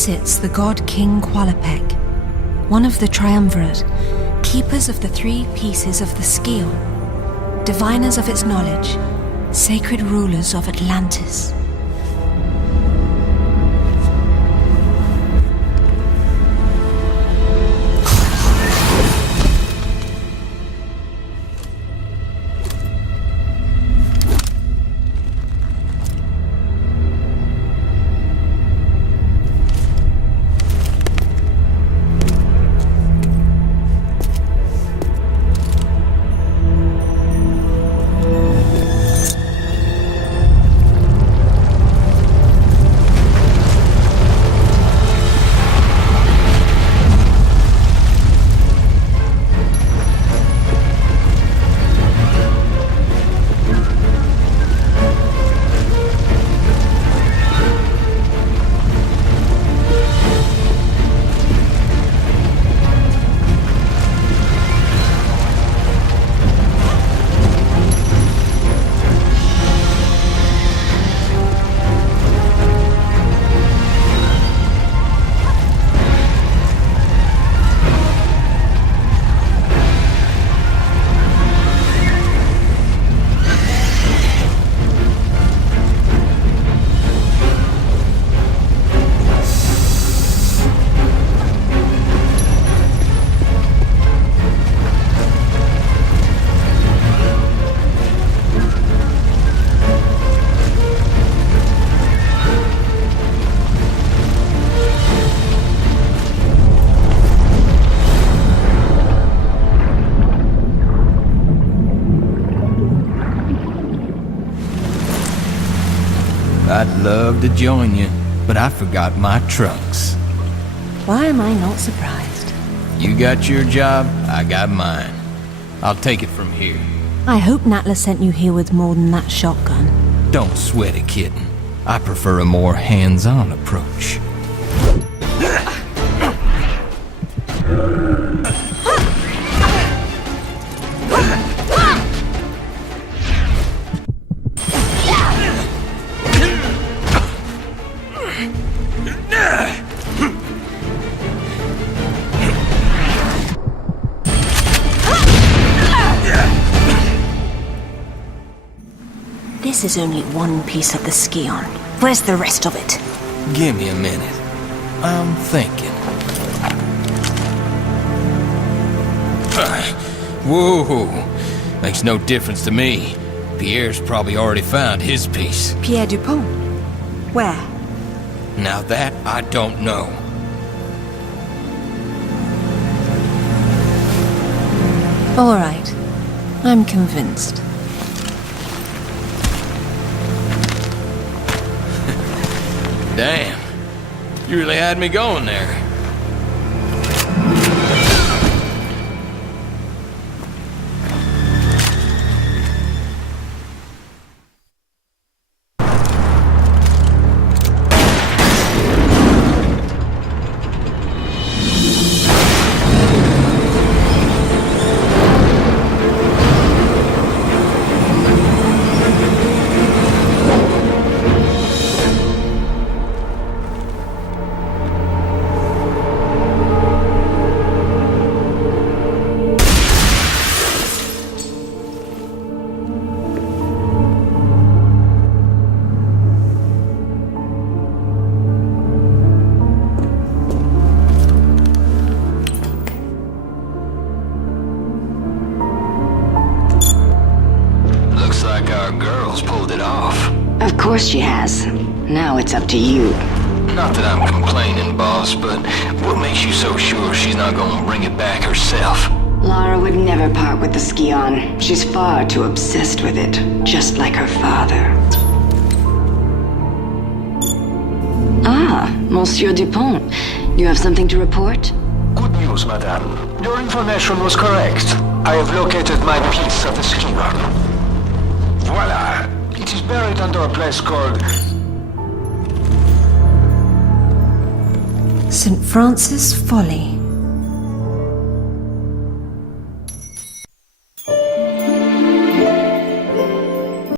sits the god King Qualopec, one of the Triumvirate, keepers of the 3 pieces of the Scion, diviners of its knowledge, sacred rulers of Atlantis. I'd love to join you, but I forgot my trunks. Why am I not surprised? You got your job, I got mine. I'll take it from here. I hope Natla sent you here with more than that shotgun. Don't sweat it, kitten. I prefer a more hands-on approach. This is only one piece of the Scion. Where's the rest of it? Give me a minute. I'm thinking. Whoa! Makes no difference to me. Pierre's probably already found his piece. Pierre Dupont? Where? Now that I don't know. All right. I'm convinced. Damn. You really had me going there. Of course she has. Now it's up to you. Not that I'm complaining, boss, but what makes you so sure she's not gonna bring it back herself? Lara would never part with the Scion. She's far too obsessed with it, just like her father. Ah, Monsieur Dupont. You have something to report? Good news, madame. Your information was correct. I have located my piece of the Scion. Voila! It is buried under a place called... St. Francis Folly.